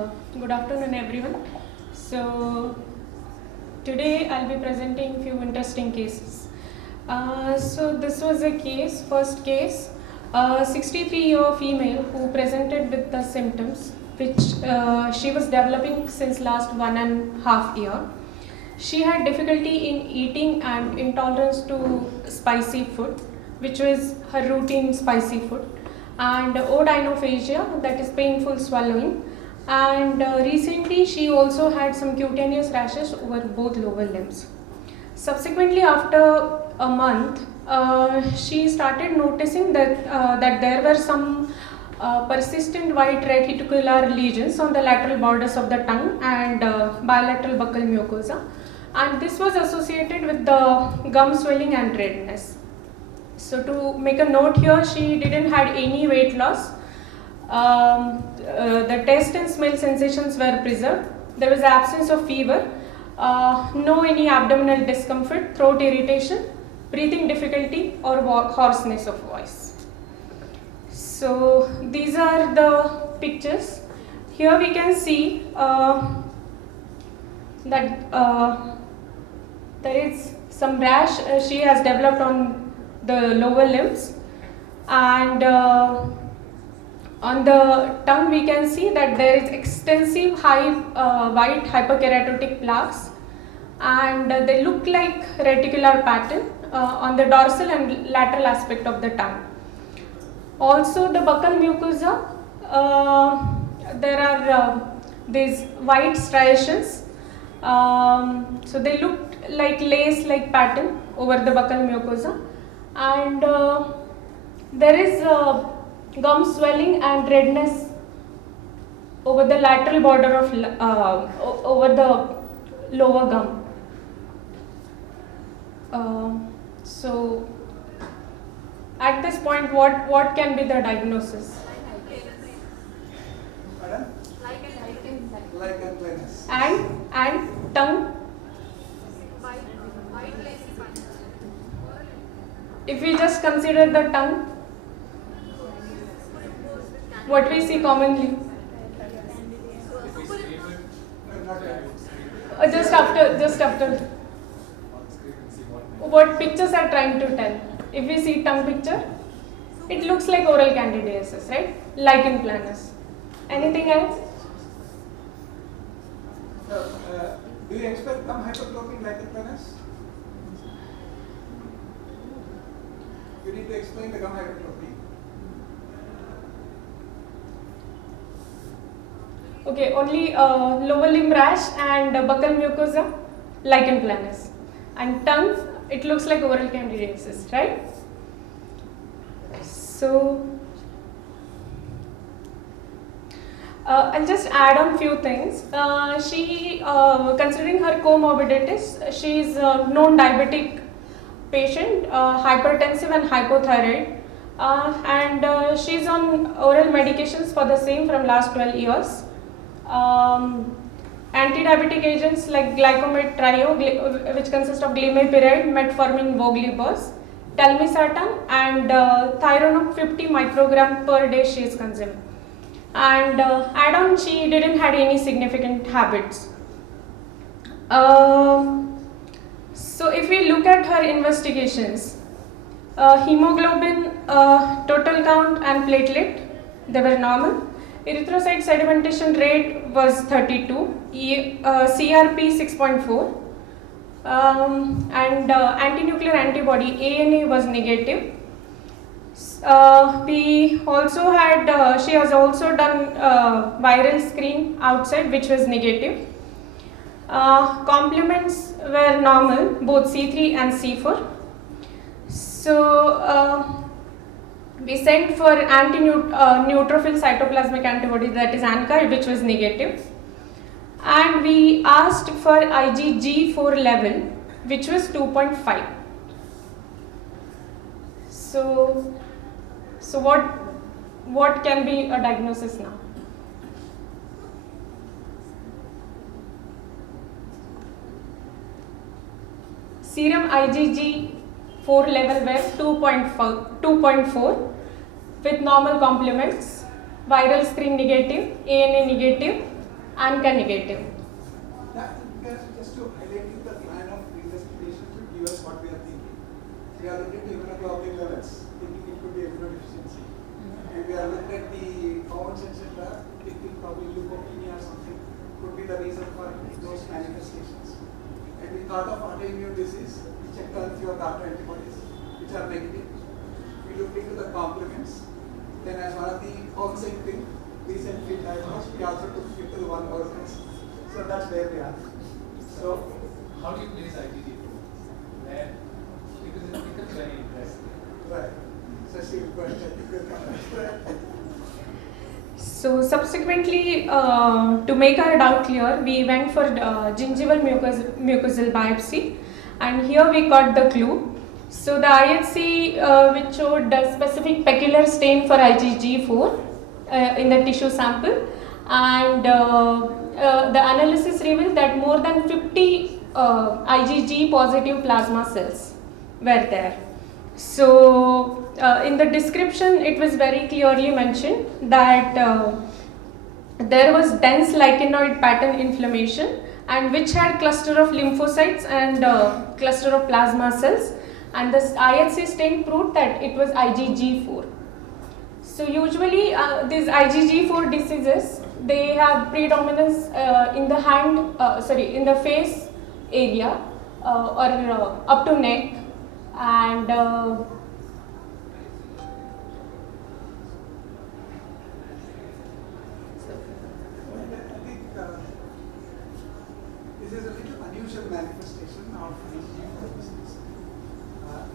Good afternoon, everyone. So today I'll be presenting few interesting cases. So this was a case, first case, a 63-year female who presented with the symptoms which she was developing since last 1.5 years. She had difficulty in eating and intolerance to spicy food, which was her routine spicy food, and odynophagia, that is painful swallowing, and recently she also had some cutaneous rashes over both lower limbs. Subsequently, after a month, she started noticing that there were some persistent white reticular lesions on the lateral borders of the tongue and bilateral buccal mucosa, and this was associated with the gum swelling and redness. So to make a note here, she didn't had any weight loss. The taste and smell sensations were preserved. There was absence of fever, no any abdominal discomfort, throat irritation, breathing difficulty or hoarseness of voice. So these are the pictures. Here we can see that there is some rash she has developed on the lower limbs, and on the tongue we can see that there is extensive white hyperkeratotic plaques, and they look like reticular pattern on the dorsal and lateral aspect of the tongue. Also the buccal mucosa, there are these white striations, so they look like lace-like pattern over the buccal mucosa, and there is gum swelling and redness over the lateral border of over the lower gum. So at this point, what can be the diagnosis? And tongue. If we just consider the tongue, what we see commonly? Just after. What pictures are trying to tell? If we see tongue picture, it looks like oral candidiasis, right? Lichen planus. Anything else? Do you expect gum hypertrophy lichen planus? You need to explain the gum hypertrophy. Okay, only lower limb rash and buccal mucosa, lichen planus, and tongue, it looks like oral candidiasis, right? So I'll just add on few things. She, considering her comorbidities, she is a known diabetic patient, hypertensive and hypothyroid, and she is on oral medications for the same from last 12 years. Anti-diabetic agents like glycomet trio, which consist of glimepiride, metformin, voglibos, telmisartan, and thyronop 50 microgram per day she is consuming. And add-on, she didn't had any significant habits. So if we look at her investigations, hemoglobin, total count and platelet, they were normal. Erythrocyte sedimentation rate was 32, CRP 6.4, and anti-nuclear antibody ANA was negative. We also had, she has also done viral screen outside, which was negative. Complements were normal, both C3 and C4. So we sent for anti-neutrophil cytoplasmic antibody, that is ANCA, which was negative, and we asked for IgG4 level, which was 2.5. So what can be a diagnosis now? Serum IgG4 level were 2.4 with normal complements, viral screen negative, ANA negative, ANCA negative. Just to highlight you the plan of investigation to give us what we are thinking. We are looking at immunoglobulin levels, thinking it could be immunodeficiency. And we are looking at the counts, etc., thinking probably leukopenia or something could be the reason for those manifestations. And we thought of autoimmune disease, we checked on few of the autoantibodies, which are negative. We looked into the complements. Then as one of the outside thing, recently diagnosed, we also took it to the one workers. So that's where we are. So how do you place IgG4? Where? Because it becomes very interesting. right. So she will go and check it. So subsequently, to make our doubt clear, we went for gingival mucosal biopsy, and here we got the clue. So the IHC which showed the specific peculiar stain for IgG4 in the tissue sample, and the analysis revealed that more than 50 IgG positive plasma cells were there. So in the description it was very clearly mentioned that there was dense lichenoid pattern inflammation, and which had cluster of lymphocytes and cluster of plasma cells, and the IHC stain proved that it was IgG4. So usually these IgG4 diseases, they have predominance in the hand, in the face area or up to neck, and This is a little unusual manifestation of IgG4 disease.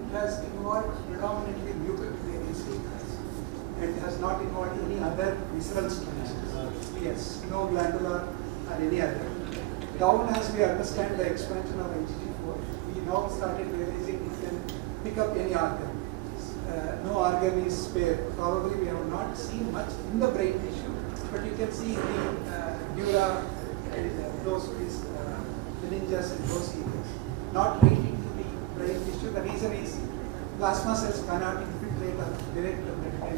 It has involved predominantly mucocutaneous and has not involved any other visceral structures. Yes, no glandular or any other. Down as we understand the expansion of IgG4, we now started realizing it can pick up any organ. No organ is spared. Probably we have not seen much in the brain tissue, but you can see the dura and those meninges and those areas. Not right into the brain tissue. The reason is plasma cells cannot infiltrate or direct the blood.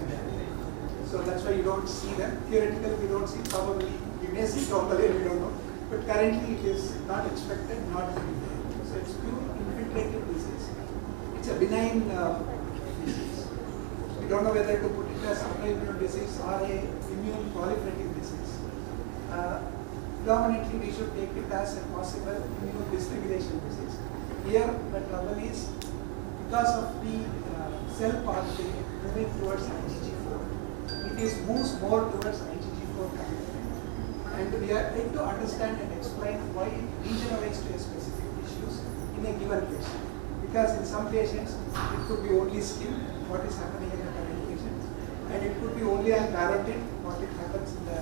So that's why you don't see them. Theoretically, we don't see. Probably we may see totally, we don't know. But currently, it is not expected, not to be there. So it's pure infiltrative disease. It's a benign disease. We don't know whether to put it as autoimmune disease or a immune proliferative disease. Predominantly, we should take it as a possible immune dysregulation disease. Here, the trouble is because of the cell pathway moving towards IgG4, it moves more towards IgG4 pathway. And we are trying to understand and explain why it regenerates to a specific tissues in a given patient. Because in some patients, it could be only skin, what is happening in the current patient, and it could be only on carotid, what it happens in the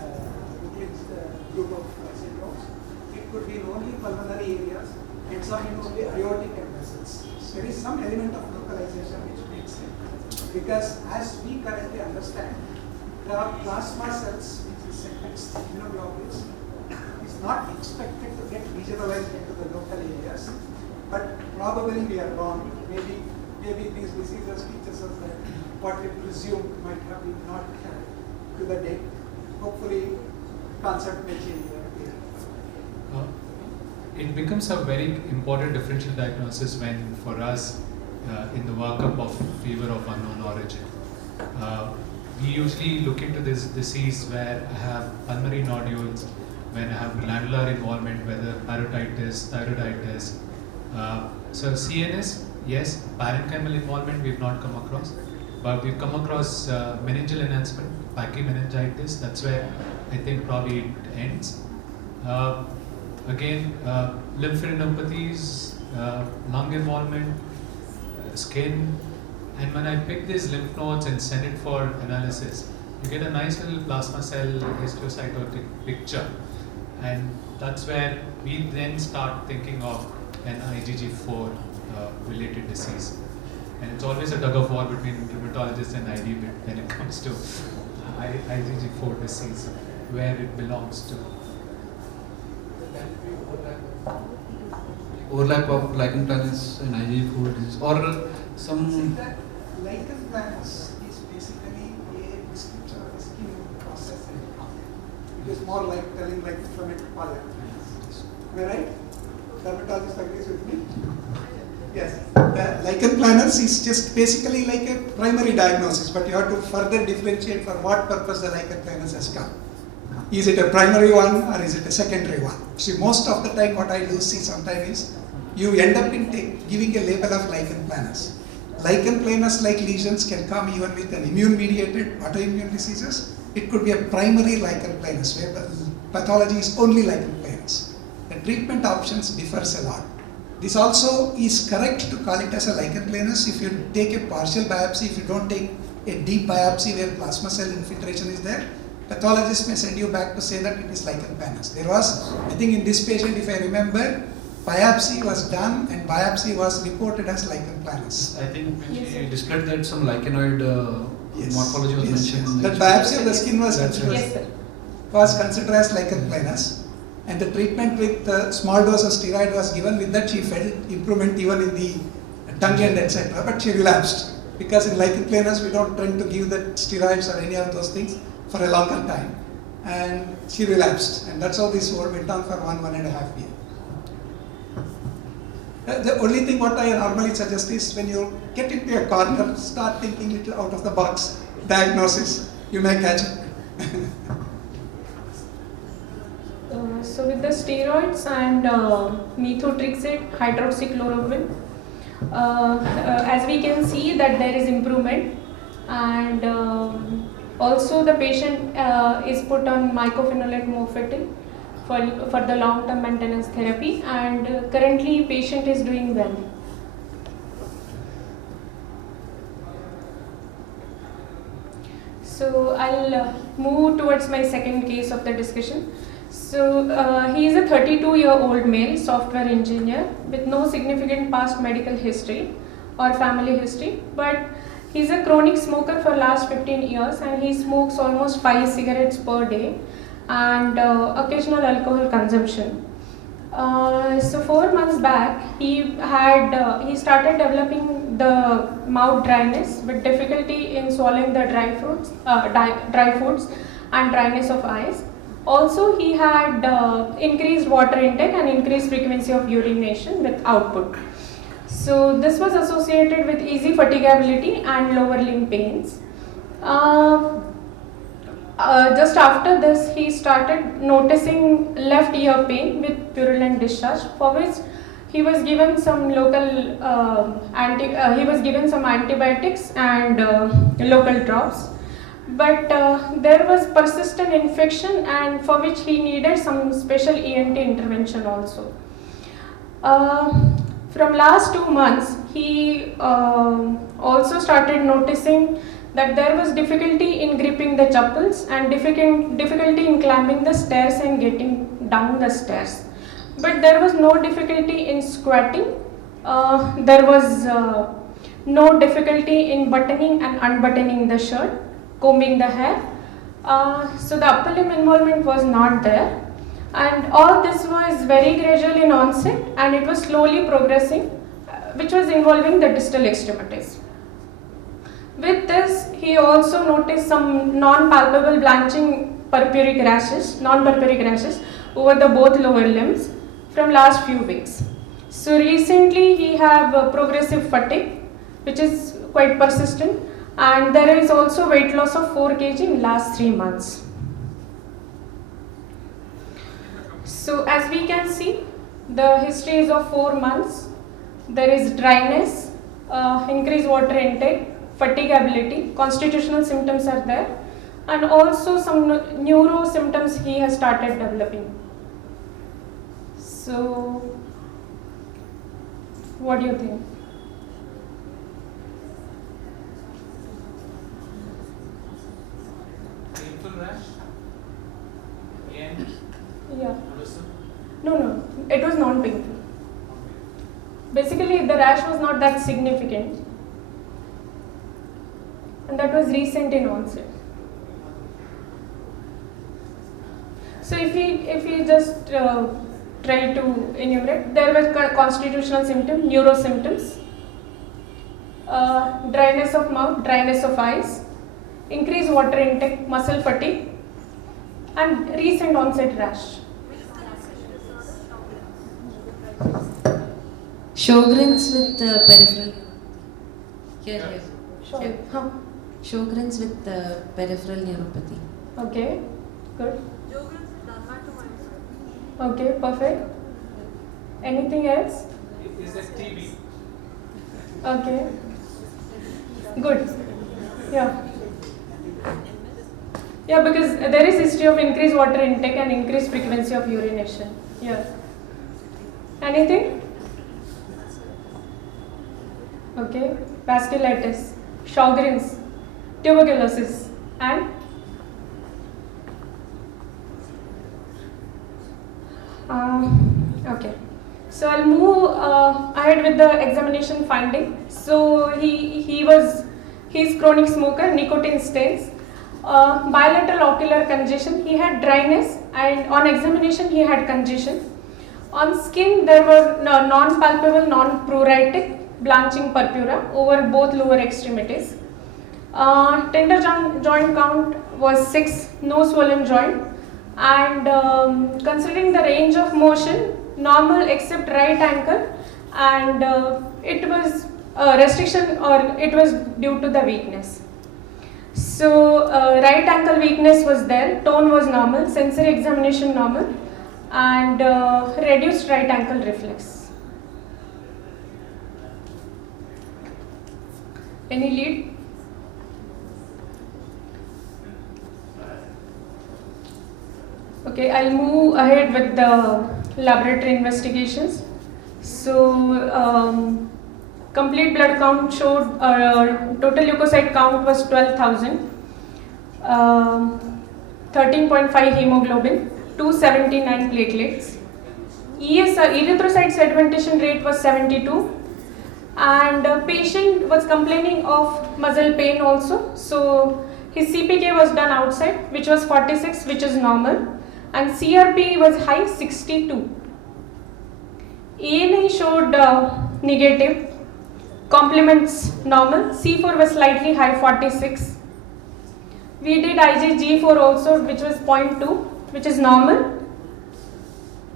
group of syndromes. It could be in only pulmonary areas, and some in only aortic and vessels. There is some element of localization which makes sense. Because as we currently understand, the plasma cells, which is secretes immunoglobulins, is not expected to get regionalized into the local areas. But probably we are wrong. Maybe these diseases teaches us that what we presume might have been not to the date. Hopefully, concept may change. It becomes a very important differential diagnosis when, for us, in the workup of fever of unknown origin, we usually look into this disease where I have pulmonary nodules, when I have glandular involvement, whether parotitis, thyroiditis. So CNS, yes, parenchymal involvement we've not come across, but we've come across meningeal enhancement, pachymeningitis. That's where I think probably it ends. Again, lymphadenopathies, lung involvement, skin, and when I pick these lymph nodes and send it for analysis, you get a nice little plasma cell histiocytotic picture, and that's where we then start thinking of an IgG4 related disease. And it's always a tug of war between rheumatologists and ID when it comes to IgG4 disease, where it belongs to. Overlap of lichen planus and IgG4 disease, or some. Lichen planus is basically a description of a skin process and it is more like telling like inflammatory polyarthritis. Am I right? Dermatologist agrees with me? Yes. The lichen planus is just basically like a primary diagnosis, but you have to further differentiate for what purpose the lichen planus has come. Is it a primary one or is it a secondary one? See, most of the time what I do see sometimes is you end up in giving a label of lichen planus. Lichen planus like lesions can come even with an immune mediated autoimmune diseases. It could be a primary lichen planus where the pathology is only lichen planus. The treatment options differs a lot. This also is correct to call it as a lichen planus if you take a partial biopsy, if you don't take a deep biopsy where plasma cell infiltration is there. Pathologist may send you back to say that it is lichen planus. There was, I think in this patient, if I remember, biopsy was done and biopsy was reported as lichen planus. I think when she displayed that some lichenoid morphology was mentioned. That biopsy of the skin was considered, Yes, sir. as lichen planus. And the treatment with small dose of steroid was given. With that she felt improvement even in the tongue and etc. But she relapsed because in lichen planus we don't tend to give that steroids or any of those things for a longer time. And she relapsed, and that's how this war went on for 1.5 years. The only thing what I normally suggest is when you get into a corner, start thinking little out of the box diagnosis. You may catch it. So with the steroids and methotrexate, hydroxychloroquine, as we can see that there is improvement, and also the patient is put on mycophenolate mofetil for the long-term maintenance therapy, and currently patient is doing well. So I'll move towards my second case of the discussion. So he is a 32-year-old male software engineer with no significant past medical history or family history, but he's a chronic smoker for last 15 years and he smokes almost 5 cigarettes per day and occasional alcohol consumption. So 4 months back he started developing the mouth dryness with difficulty in swallowing the dry foods and dryness of eyes. Also, he had increased water intake and increased frequency of urination with output. So this was associated with easy fatigability and lower limb pains. Just after this, he started noticing left ear pain with purulent discharge, for which he was given some antibiotics and local drops. But there was persistent infection, and for which he needed some special ENT intervention also. From last 2 months, he also started noticing that there was difficulty in gripping the chappals and difficulty in climbing the stairs and getting down the stairs. But there was no difficulty in squatting. There was no difficulty in buttoning and unbuttoning the shirt, combing the hair. So the upper limb involvement was not there, and all this was very gradual in onset and it was slowly progressing, which was involving the distal extremities. With this, he also noticed some non-palpable blanching non-purpuric rashes over the both lower limbs from last few weeks. So recently he have progressive fatigue, which is quite persistent, and there is also weight loss of 4 kg in last 3 months. So as we can see, the history is of 4 months. There is dryness, increased water intake, fatigability, constitutional symptoms are there, and also some neuro symptoms he has started developing. So what do you think? Painful rash? Again? Yeah. Noticeable? No, it was non-painful. Basically, the rash was not that significant, and that was recent in onset. So if we just try to enumerate, there were constitutional symptoms, neuro symptoms, dryness of mouth, dryness of eyes, increased water intake, muscle fatigue, and recent onset rash. Sjogren's with peripheral. Here. Sure. Here. Huh. Sjogren's with peripheral neuropathy. Okay, good. Okay, perfect. Anything else? Is it TB? Okay. Good. Yeah. Yeah, because there is history of increased water intake and increased frequency of urination. Yeah. Anything? Okay. Vasculitis, Sjogren's, tuberculosis, and okay. So I'll move ahead with the examination finding. So he's chronic smoker, nicotine stains, bilateral ocular congestion. He had dryness, and on examination he had congestion. On skin there were non-palpable, non-pruritic blanching purpura over both lower extremities. Tender joint count was 6, no swollen joint, and considering the range of motion, normal except right ankle, and it was restriction, or it was due to the weakness. So right ankle weakness was there, tone was normal, sensory examination normal, and reduced right ankle reflex. Any lead? Okay, I'll move ahead with the laboratory investigations. So, complete blood count showed total leukocyte count was 12,000, 13.5 hemoglobin, 279 platelets. Erythrocyte sedimentation rate was 72, and patient was complaining of muscle pain also. So his CPK was done outside, which was 46, which is normal, and CRP was high, 62. ANA showed negative, complements normal, C4 was slightly high, 46. We did IgG4 also, which was 0.2, which is normal.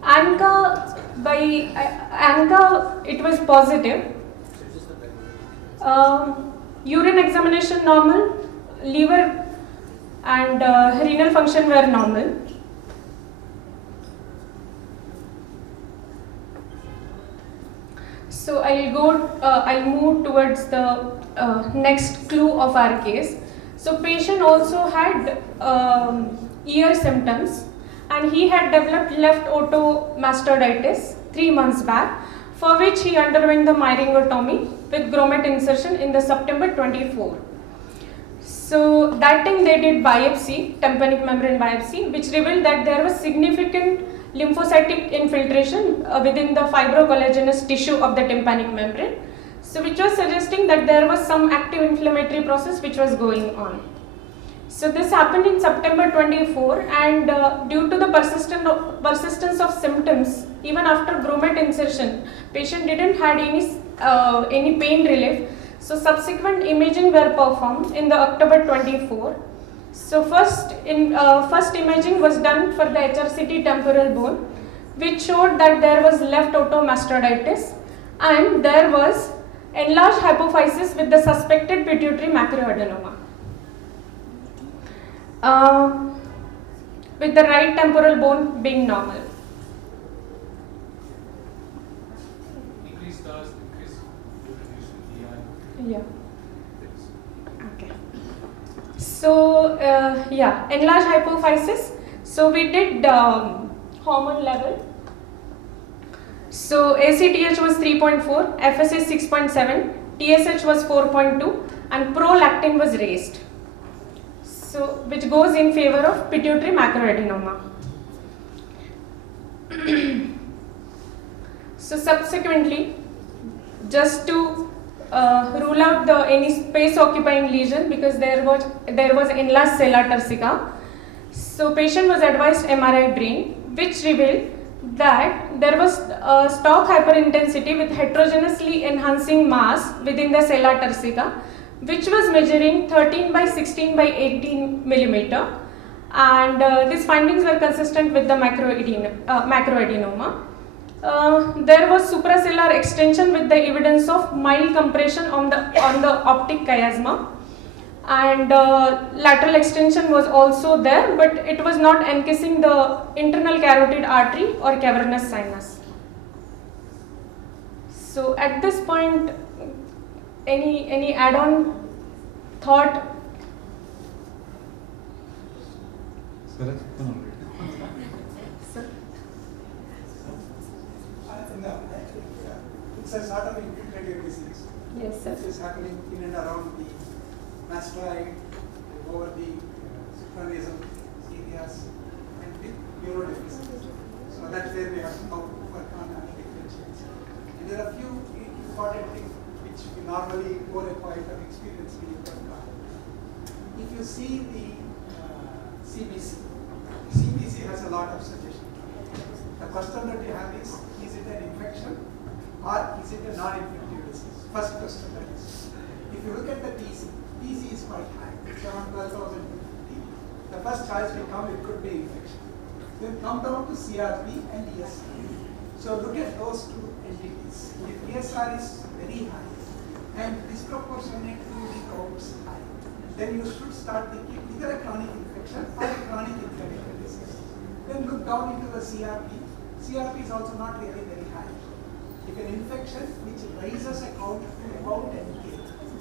ANCA, it was positive. Urine examination normal, liver and renal function were normal. So I'll move towards the next clue of our case. So patient also had ear symptoms, and he had developed left otomastoiditis 3 months back, for which he underwent the myringotomy with grommet insertion in the September 24. So that time they did biopsy, tympanic membrane biopsy, which revealed that there was significant lymphocytic infiltration within the fibrocollagenous tissue of the tympanic membrane, so which was suggesting that there was some active inflammatory process which was going on. So this happened in September 24, and due to the persistence of symptoms, even after grommet insertion, patient didn't had any pain relief. So subsequent imaging were performed in the October 24. So first imaging was done for the HRCT temporal bone, which showed that there was left otomastoiditis, and there was enlarged hypophysis with the suspected pituitary macroadenoma. With the right temporal bone being normal. Increase thus, increase to reduce EI. Yeah. Okay. So enlarged hypophysis. So we did hormone level. So ACTH was 3.4, FSH 6.7, TSH was 4.2, and prolactin was raised. So which goes in favor of pituitary macroadenoma. So subsequently, just to rule out any space occupying lesion, because there was enlarged sella turcica, so patient was advised MRI brain, which revealed that there was stalk hyperintensity with heterogeneously enhancing mass within the sella turcica, which was measuring 13 by 16 by 18 millimeter, and these findings were consistent with the macroadenoma. There was supracellular extension with the evidence of mild compression on the optic chiasma, and lateral extension was also there, but it was not encasing the internal carotid artery or cavernous sinus. So at this point, any add-on thought? Sir, No, it's a sort of infiltrative disease. Yes, sir. This is happening in and around the mastoid, over the supranesal areas, and the neurodeficits. So that's where we have to now work on differentiation. And there are a few important things which we normally qualify or experience we work on. If you see the CBC has a lot of suggestions. The question that you have is it an infection or is it a non-infective disease? First question that is. If you look at the TC is quite high, it's around 12,000 to 15. The first choice will come, it could be infection. Then come down to CRP and ESR. So look at those two entities. If ESR is very high and disproportionate to the counts high, then you should start thinking either a chronic infection or a chronic inflammatory disease. Then look down into the CRP. CRP is also not really very high. If an infection which raises a count to about 10K,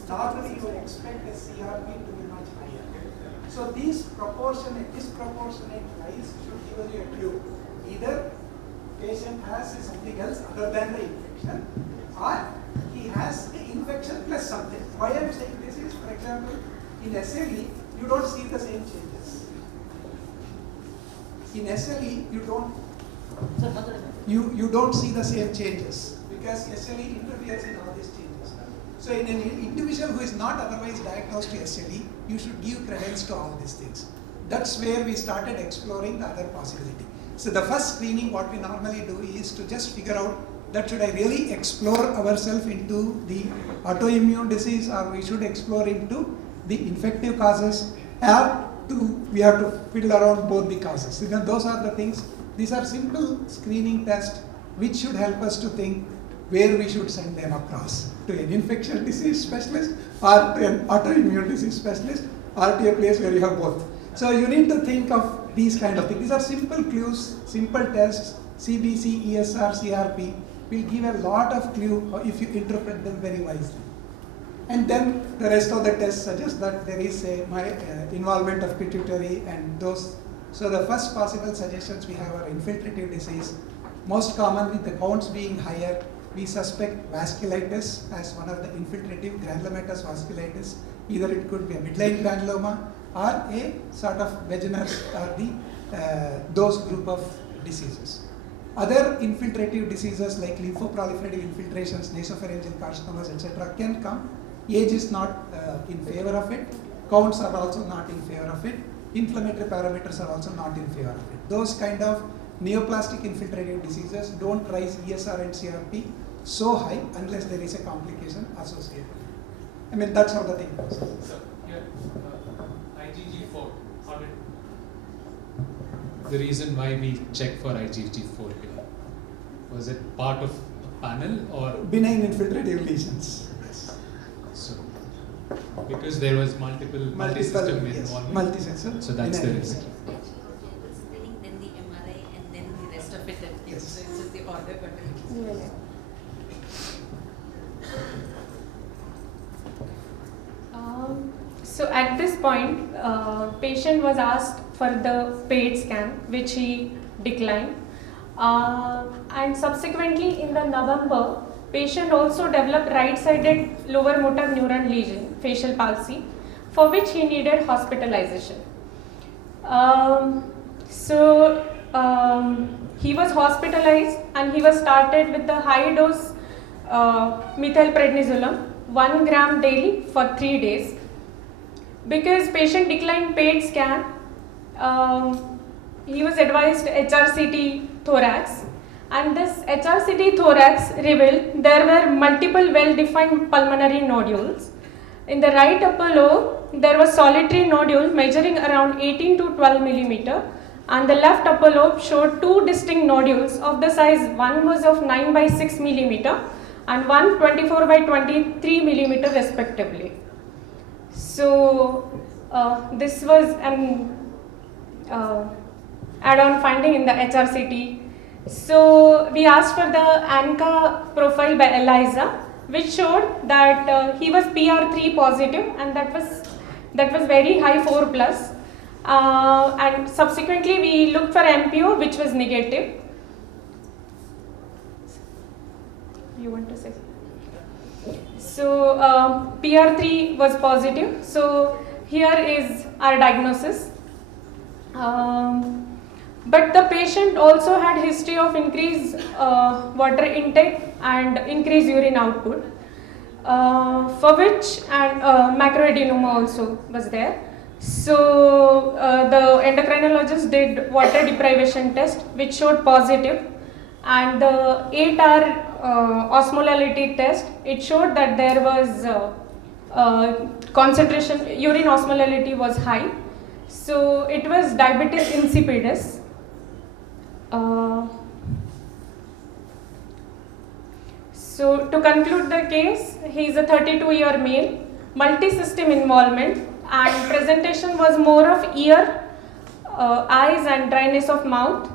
normally you would expect a CRP to be much higher. So these disproportionate rise should give you a clue. Either patient has something else other than the infection, or he has the infection plus something. Why I am saying this is, for example, in SLE, you don't see the same changes. In SLE, you don't see the same changes because SLE interferes in all these changes. So in an individual who is not otherwise diagnosed to SLE, you should give credence to all these things. That's where we started exploring the other possibility. So the first screening, what we normally do is to just figure out that should I really explore ourselves into the autoimmune disease, or we should explore into the infective causes, or we have to fiddle around both the causes. Those are the things. These are simple screening tests which should help us to think where we should send them across, to an infectious disease specialist or to an autoimmune disease specialist or to a place where you have both. So you need to think of these kind of things. These are simple clues, simple tests. CBC, ESR, CRP will give a lot of clue if you interpret them very wisely. And then the rest of the tests suggest that there is involvement of pituitary and those. So the first possible suggestions we have are infiltrative disease. Most common with the counts being higher, we suspect vasculitis as one of the infiltrative granulomatous vasculitis. Either it could be a midline granuloma or a sort of Wegener's or those group of diseases. Other infiltrative diseases like lymphoproliferative infiltrations, nasopharyngeal carcinomas, etc. can come. Age is not in favor of it. Counts are also not in favor of it. Inflammatory parameters are also not in favor of it. Those kind of neoplastic infiltrative diseases don't rise ESR and CRP so high unless there is a complication associated. I mean, that's how the thing goes. So, here, IgG4, how did The reason why we check for IgG4 here, was it part of a panel or? Benign infiltrative lesions. Yes. So, because there was multi-system yes, involvement. multi-sensor. So that's the reason. Then the MRI and then the rest of it. Yes. So it's just the order continues. So at this point, patient was asked for the PET scan, which he declined. And subsequently in the November, patient also developed right-sided lower motor neuron lesion, facial palsy, for which he needed hospitalization. He was hospitalized and he was started with the high dose methylprednisolone, 1 gram daily for 3 days. Because patient declined PET scan, he was advised HRCT thorax, and this HRCT thorax revealed there were multiple well-defined pulmonary nodules, In the right upper lobe, there was solitary nodule measuring around 18 to 12 millimeter, and the left upper lobe showed two distinct nodules of the size, one was of 9 by 6 millimeter and one 24 by 23 millimeter respectively. So this was an add-on finding in the HRCT. So we asked for the ANCA profile by ELISA, which showed that he was PR3 positive, and that was very high, 4 plus. And subsequently we looked for MPO, which was negative. You want to say? So PR3 was positive. So here is our diagnosis. But the patient also had history of increased water intake and increased urine output, for which macroadenoma also was there. So the endocrinologist did water deprivation test, which showed positive, and the 8-hour osmolality test, it showed that there was concentration, urine osmolality was high. So it was diabetes insipidus. So to conclude the case, he is a 32-year male, multi-system involvement, and presentation was more of ear, eyes and dryness of mouth.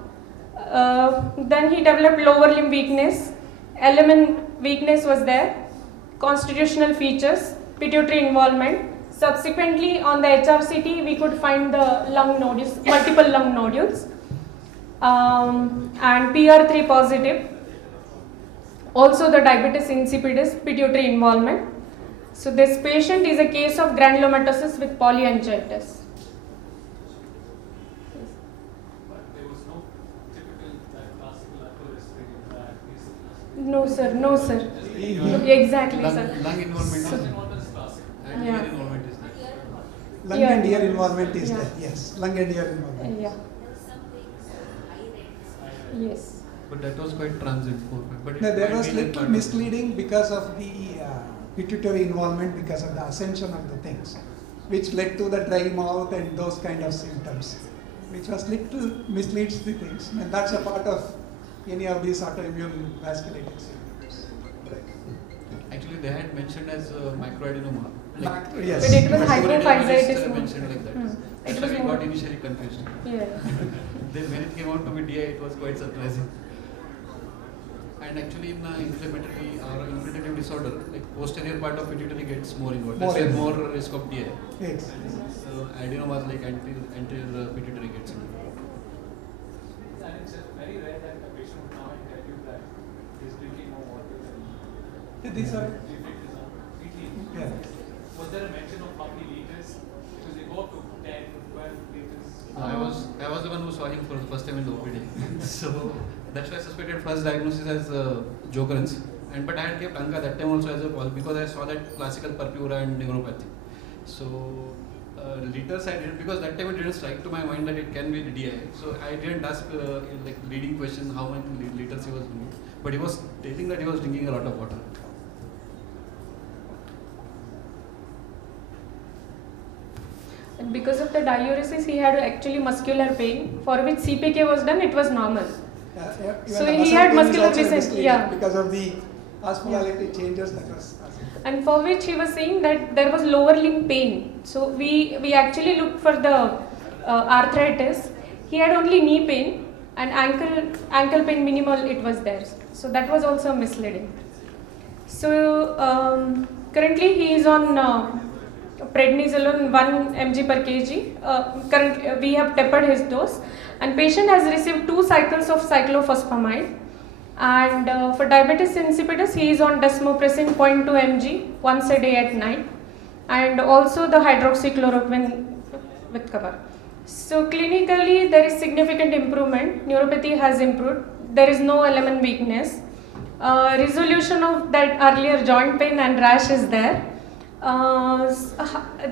Then he developed lower limb weakness, element weakness was there, constitutional features, pituitary involvement. Subsequently on the HRCT we could find the lung nodules, multiple lung nodules, and PR3 positive. Also the diabetes insipidus, pituitary involvement. So this patient is a case of granulomatosis with polyangiitis. No sir, no sir. Exactly sir. Lung involvement So, is there. And yeah. ear involvement is there. Lung Yeah. and ear involvement is Yeah. there, yes. Lung and ear involvement. Yeah. Some Yes. But that was quite transient. But it No, there might was be like little part of- misleading because of the pituitary involvement, because of the ascension of the things, which led to the dry mouth and those kind of symptoms, which was little misleads the things, and that's a part of any of these autoimmune vasculitic symptoms. Actually, they had mentioned as microadenoma. Yes. But it was But hypophysitis. urologist mentioned like that. It So was we more. got initially confused. Yeah. Then when it came out to be DI, it was quite surprising. And actually, in inflammatory or inflammatory disorder, like posterior part of pituitary gets more involved. More That's why involved. more risk of DI. Yes. So adenomas like anterior pituitary gets involved. And it's very rare that a patient would come and tell you that he's drinking more water than These are, the effect is on weekly. yeah. Was there a mention of how many liters? Because they go up to 10, 12 liters. I was the one who saw him for the first time in the OPD. So that's why I suspected first diagnosis as Sjogren's. But I had kept ANCA that time also as a call because I saw that classical purpura and neuropathy. So liters I didn't, because that time it didn't strike to my mind that it can be DI. So I didn't ask like leading questions how many liters he was drinking. But he was stating that he was drinking a lot of water. And because of the diuresis, he had actually muscular pain, for which CPK was done, it was normal. Even So the he muscle had pain is muscular also missense, misleading yeah. because of the osmolality changes that was causing. And for which he was saying that there was lower limb pain. So we actually looked for the arthritis. He had only knee pain, and ankle pain minimal it was there. So that was also misleading. So currently he is on prednisolone 1 mg per kg. Currently we have tapered his dose, and patient has received 2 cycles of cyclophosphamide. And for diabetes insipidus, he is on desmopressin 0.2 mg once a day at night, and also the hydroxychloroquine with cover. So clinically there is significant improvement. Neuropathy has improved. There is no element weakness. Resolution of that earlier joint pain and rash is there.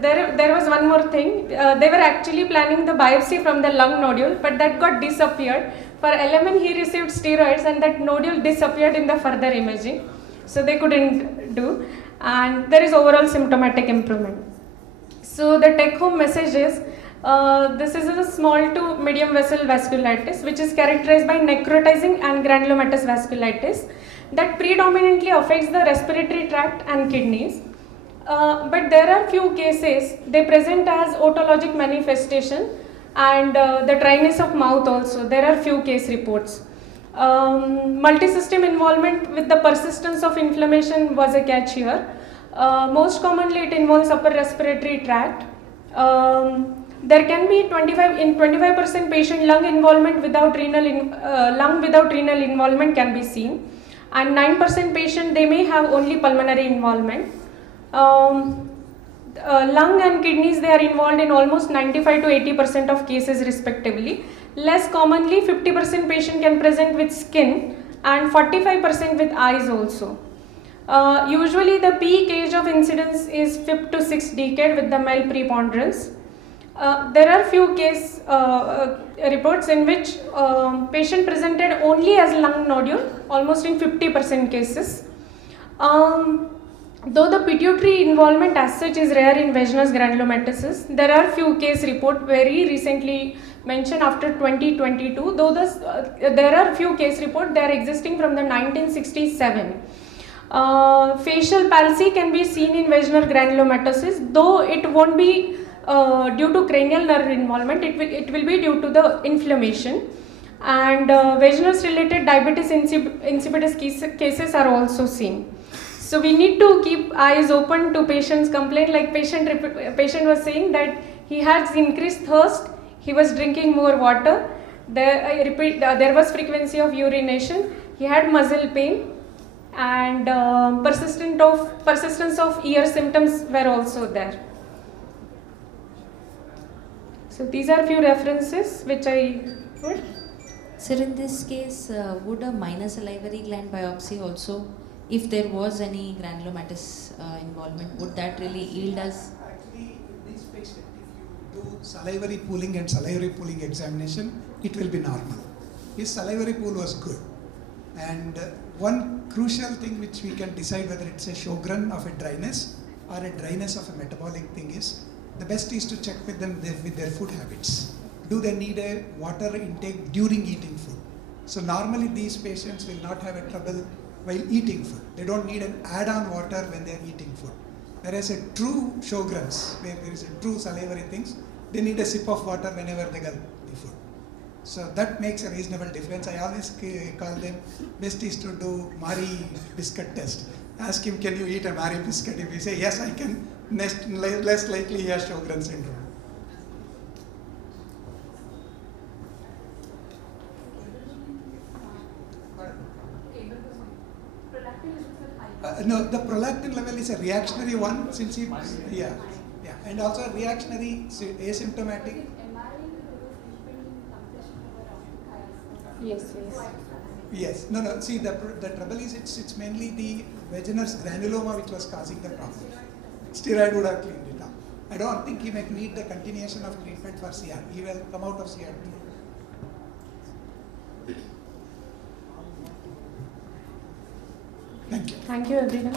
There was one more thing. They were actually planning the biopsy from the lung nodule, but that got disappeared. For LMN, he received steroids, and that nodule disappeared in the further imaging, so they couldn't do. and there is overall symptomatic improvement. So the take-home message is, this is a small to medium vessel vasculitis which is characterized by necrotizing and granulomatous vasculitis that predominantly affects the respiratory tract and kidneys. But there are few cases, they present as otologic manifestation and the dryness of mouth also. There are few case reports. Multisystem involvement with the persistence of inflammation was a catch here. Most commonly it involves upper respiratory tract. There can be 25% patient lung involvement without lung without renal involvement can be seen, and 9% patient they may have only pulmonary involvement. Lung and kidneys, they are involved in almost 95 to 80% of cases respectively. Less commonly 50% patient can present with skin and 45% with eyes also. Usually the peak age of incidence is 5th to 6th decade with the male preponderance. There are few case reports in which patient presented only as lung nodule, almost in 50% cases. Though the pituitary involvement as such is rare in vaginous granulomatosis, there are few case report very recently mentioned after 2022, though there are few case report, they are existing from the 1967. Facial palsy can be seen in vaginal granulomatosis, though it won't be due to cranial nerve involvement, it will be due to the inflammation. And vaginous related diabetes insipidus cases are also seen. So we need to keep eyes open to patient's complaint. Like patient was saying that he has increased thirst, he was drinking more water, there was frequency of urination, he had muscle pain, and persistence of ear symptoms were also there. So these are few references which I put. Sir, in this case, would a minor salivary gland biopsy also, if there was any granulomatous involvement, would that really yield us? Actually, in this patient, if you do salivary pooling and salivary pooling examination, it will be normal. His salivary pool was good. And one crucial thing which we can decide whether it's a Sjogren of a dryness or a dryness of a metabolic thing is, the best is to check with them with their food habits. Do they need a water intake during eating food? So normally these patients will not have a trouble while eating food. They don't need an add-on water when they are eating food. Whereas a true Sjogrens, where there is a true salivary things, they need a sip of water whenever they get the food. So that makes a reasonable difference. I always call them, best is to do Mari biscuit test. Ask him, can you eat a Mari biscuit? If he say, yes, I can, less likely he has Sjogren syndrome. No, the prolactin level is a reactionary one since it, yeah, and also reactionary, asymptomatic. Yes. Yes, no, see the trouble is it's mainly the vaginal granuloma which was causing the problem. Steroid would have cleaned it up. I don't think he may need the continuation of treatment for CR. He will come out of CR. Thank you. Thank you everyone.